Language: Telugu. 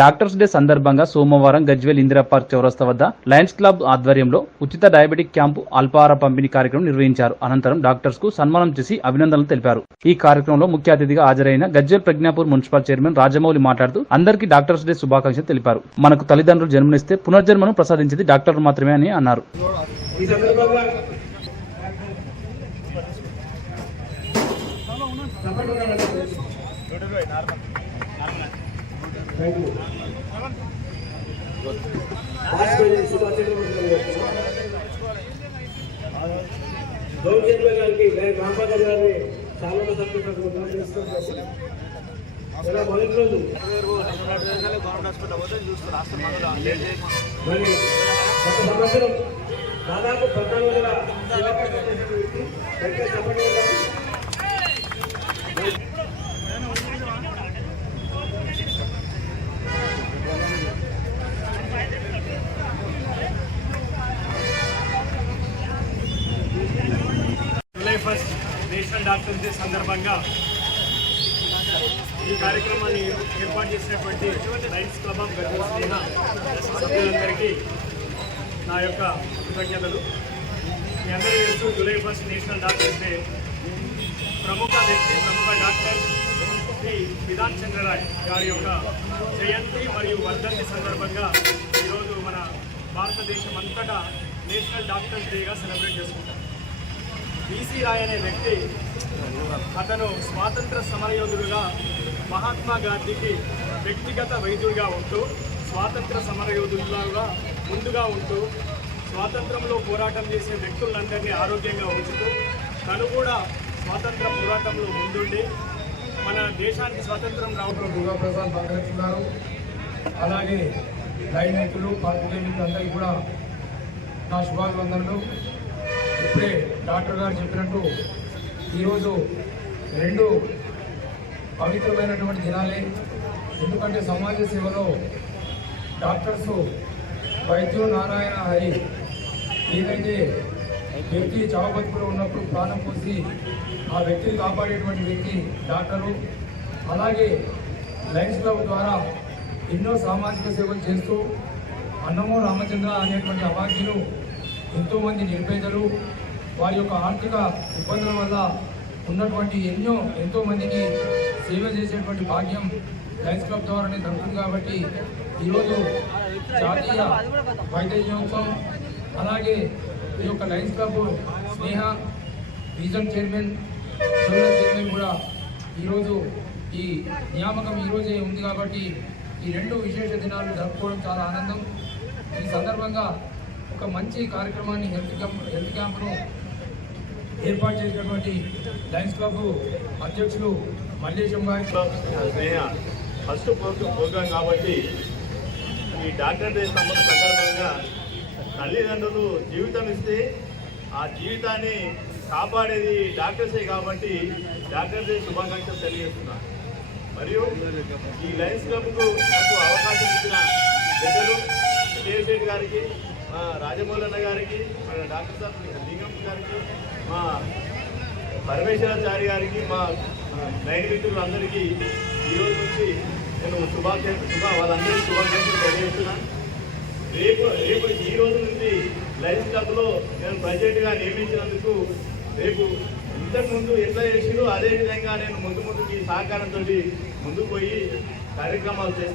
డాక్టర్స్ డే సందర్భంగా సోమవారం గజ్వేల్ ఇందిరా పార్క్ చౌరస్తా వద్ద లయన్స్ క్లబ్ ఆధ్వర్యంలో ఉచిత డయాబెటిక్ క్యాంపు అల్పాహార పంపిణీ కార్యక్రమం నిర్వహించారు. అనంతరం డాక్టర్స్కు సన్మానం చేసి అభినందనలు తెలిపారు. ఈ కార్యక్రమంలో ముఖ్య అతిథిగా హాజరైన గజ్వేల్ ప్రజ్ఞాపూర్ మున్సిపల్ చైర్మన్ రాజమౌళి మాట్లాడుతూ అందరికీ డాక్టర్స్ డే శుభాకాంక్షలు తెలిపారు. మనకు తల్లిదండ్రులు జన్మనిస్తే పునర్జన్మను ప్రసాదించేది డాక్టర్లు మాత్రమే అని అన్నారు. ఈ సందర్భంగా థ్యాంక్ యూ. హాస్పిటల్ గారికి నేను రాంబాబు గారిని చాలా సంతోషంగా మొదటి రోజు మరి గత సంవత్సరం దాదాపు పద్నాలుగు వందల డాక్టర్ డాక్టర్స్ డే సందర్భంగా ఈ కార్యక్రమాన్ని ఏర్పాటు చేసినటువంటి లైన్స్ క్లబ్ ఆఫ్ గజ్వల్ సభ్యులందరికీ నా యొక్క కృతజ్ఞతలు. మీ అందరికీ తెలుసు July first national doctors day. ప్రముఖ వ్యక్తి ప్రముఖ డాక్టర్ శ్రీ విధాన్ చంద్రరాయ్ గారి యొక్క జయంతి మరియు వర్ధంతి సందర్భంగా ఈరోజు మన భారతదేశం అంతటా నేషనల్ డాక్టర్స్ డేగా సెలబ్రేట్ చేసుకుంటాం. బీసీ రాయ్ అనే వ్యక్తి అతను స్వాతంత్ర సమరయోధుడుగా మహాత్మా గాంధీకి వ్యక్తిగత వైద్యుడిగా ఉంటూ స్వాతంత్ర సమరయోధుడుగా ముందుగా ఉంటూ స్వాతంత్రంలో పోరాటం చేసే వ్యక్తులందరినీ ఆరోగ్యంగా ఉంచుతూ తను కూడా స్వాతంత్ర పోరాటంలో ముందుండి మన దేశానికి స్వాతంత్రం రావడం దుర్గాప్రసాద్ పలకరిస్తున్నారు అలాగే లైన్ పార్టీ మిత్రులు అందరికీ కూడా నా శుభాభివందనలు. ఇప్పుడే డాక్టర్ గారు చెప్పినట్టు ఈరోజు రెండు పవిత్రమైనటువంటి దినాలే. ఎందుకంటే సమాజ సేవలో డాక్టర్స్ వైద్యు నారాయణ హరి ఏదైతే వ్యక్తి చావు బతుకులో ఉన్నప్పుడు ప్రాణం పోసి ఆ వ్యక్తిని కాపాడేటువంటి వ్యక్తి డాక్టరు. అలాగే లయన్స్ క్లబ్ ద్వారా ఎన్నో సామాజిక సేవలు చేస్తూ అన్నమో రామచంద్ర అనేటువంటి అవార్డులు ఎంతోమంది నిరుపేదలు వారి యొక్క ఆర్థిక ఇబ్బందుల వల్ల ఉన్నటువంటి ఎన్నో ఎంతో మందికి సేవ చేసేటువంటి భాగ్యం లయన్స్ క్లబ్ ద్వారానే దొరుకుతుంది కాబట్టి ఈరోజు జాతీయ వైద్య దినోత్సవం అలాగే ఈ యొక్క Lions Club Sneha region chairman chairman కూడా ఈరోజు ఈ నియామకం ఈరోజే ఉంది కాబట్టి ఈ రెండు విశేష దినాలు జరుపుకోవడం చాలా ఆనందం. ఈ సందర్భంగా ఒక మంచి కార్యక్రమాన్ని హెల్త్ క్యాంప్ హెల్త్ క్యాంప్ను ఏర్పాటు చేసినటువంటి లయన్స్ క్లబ్ అధ్యక్షులు మల్లేశం గారి. స్నేహ ఫస్ట్ ప్రోగ్రాం కాబట్టి ఈ డాక్టర్ డే సందర్భంగా తల్లిదండ్రులు జీవితం ఇస్తే ఆ జీవితాన్ని కాపాడేది డాక్టర్సే కాబట్టి డాక్టర్ డే శుభాకాంక్షలు తెలియజేస్తున్నా మరియు ఈ లయన్స్ క్లబ్కు నాకు అవకాశం ఇచ్చిన పెద్దలు కేసీఆర్ గారికి మా రాజమౌళి అన్న గారికి మన డాక్టర్ సార్ లింగం గారికి మా పరమేశ్వరాచారి గారికి మా నైన్ ఈరోజు నుంచి నేను శుభాకాంక్ష శుభ వాళ్ళందరికీ శుభాకాంక్షలు తెలియజేస్తున్నాను రేపు రేపు ఈ రోజు నుంచి లైన్స్ క్లబ్లో నేను ప్రెసిడెంట్గా నియమించినందుకు రేపు ఇంతకుముందు ఎట్లా చేసిరో అదేవిధంగా నేను ముందు ముందుకి సహకారంతో ముందుకు పోయి కార్యక్రమాలు చేస్తాను